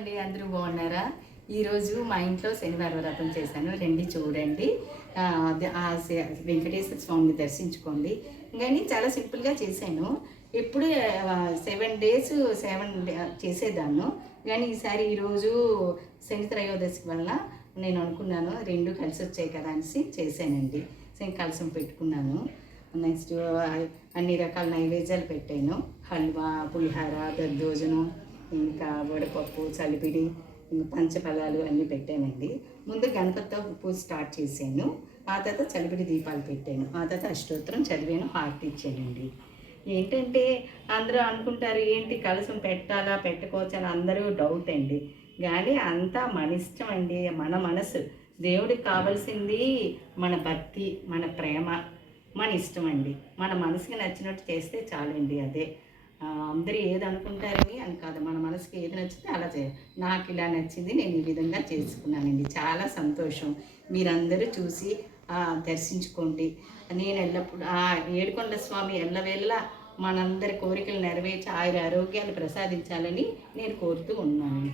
అండి, అందరూ బాగున్నారా? ఈరోజు మా ఇంట్లో శనివారం వ్రతం చేశాను, రండి చూడండి. వెంకటేశ్వర స్వామిని దర్శించుకోండి. కానీ చాలా సింపుల్గా చేశాను. ఎప్పుడు 7 డేస్ 7 చేసేదాన్ని. కానీ ఈసారి ఈరోజు శని త్రయోదశి వల్ల నేను అనుకున్నాను రెండు కలిసి వచ్చాయి కదా అనేసి చేశానండి. శని కలసం పెట్టుకున్నాను. నెక్స్ట్ అన్ని రకాల నైవేద్యాలు పెట్టాను. హల్వా, పులిహార, దద్దోజనం, ఇంకా వడపప్పు, చలిపిడి, పంచఫలాలు అన్నీ పెట్టానండి. ముందు గణపతితో పూజ స్టార్ట్ చేశాను. ఆ తర్వాత చలిపిడి దీపాలు పెట్టాను. ఆ తర్వాత అష్టోత్తరం చదివాను, హారతి ఇచ్చానండి. ఏంటంటే అందరూ అనుకుంటారు ఏంటి కలసం పెట్టాలా పెట్టకోవచ్చా అని అందరూ డౌట్ అండి. కానీ అంతా మన ఇష్టం అండి, మన మనసు. దేవుడికి కావాల్సింది మన భక్తి, మన ప్రేమ, మన ఇష్టం అండి. మన మనసుకి నచ్చినట్టు చేస్తే చాలండి. అదే అందరూ ఏది అనుకుంటారని అని కాదు, మన మనసుకి ఏది నచ్చితే అలా చేయాలి. నాకు ఇలా నచ్చింది, నేను ఈ విధంగా చేసుకున్నానండి. చాలా సంతోషం. మీరందరూ చూసి దర్శించుకోండి. నేను ఎల్లప్పుడు ఏడుకొండ స్వామి ఎల్లవేళ మనందరి కోరికలు నెరవేర్చి ఆరోగ్యాలు ప్రసాదించాలని నేను కోరుతూ ఉన్నాను.